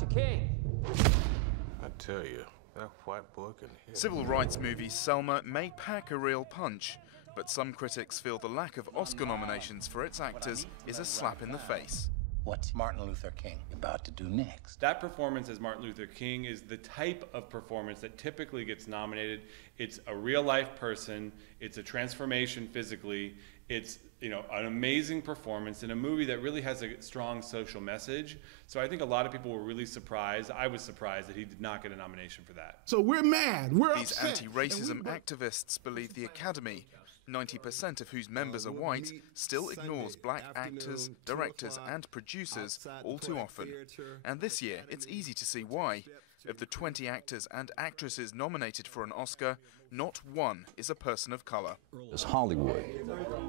King. I tell you, that white boy can hit. Civil rights movie Selma may pack a real punch, but some critics feel the lack of Oscar nominations for its actors is a slap in the face. What's Martin Luther King about to do next? That performance as Martin Luther King is the type of performance that typically gets nominated. It's a real-life person. It's a transformation physically. It's, you know, an amazing performance in a movie that really has a strong social message. So I think a lot of people were really surprised. I was surprised that he did not get a nomination for that. So we're mad. We're These upset. anti-racism activists believe the Academy, 90% of whose members are white, still ignores black actors, directors and producers all too often. And this year, it's easy to see why. Of the 20 actors and actresses nominated for an Oscar, not one is a person of color. Hollywood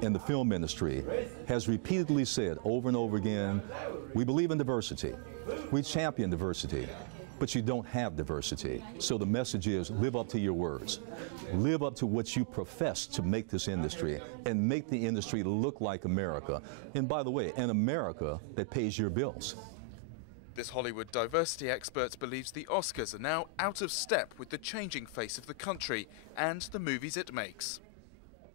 and the film industry has repeatedly said over and over again, we believe in diversity, we champion diversity, but you don't have diversity. So the message is live up to your words. Live up to what you profess to make this industry and make the industry look like America. And by the way, an America that pays your bills. This Hollywood diversity expert believes the Oscars are now out of step with the changing face of the country and the movies it makes.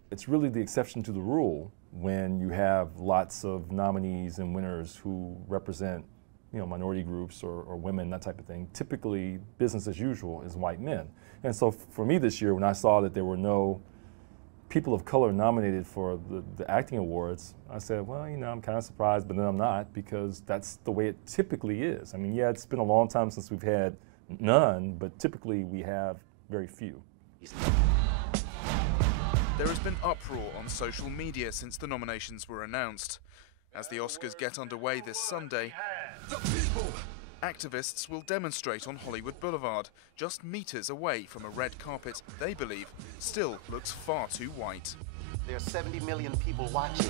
It's really the exception to the rule when you have lots of nominees and winners who represent, you know, minority groups or women, that type of thing. Typically, business as usual is white men. And so for me this year, when I saw that there were no people of color nominated for the acting awards, I said, well, you know, I'm kind of surprised, but then I'm not, because that's the way it typically is. I mean, yeah, it's been a long time since we've had none, but typically we have very few. There has been uproar on social media since the nominations were announced. As the Oscars get underway this Sunday, activists will demonstrate on Hollywood Boulevard, just meters away from a red carpet they believe still looks far too white. There are 70 million people watching.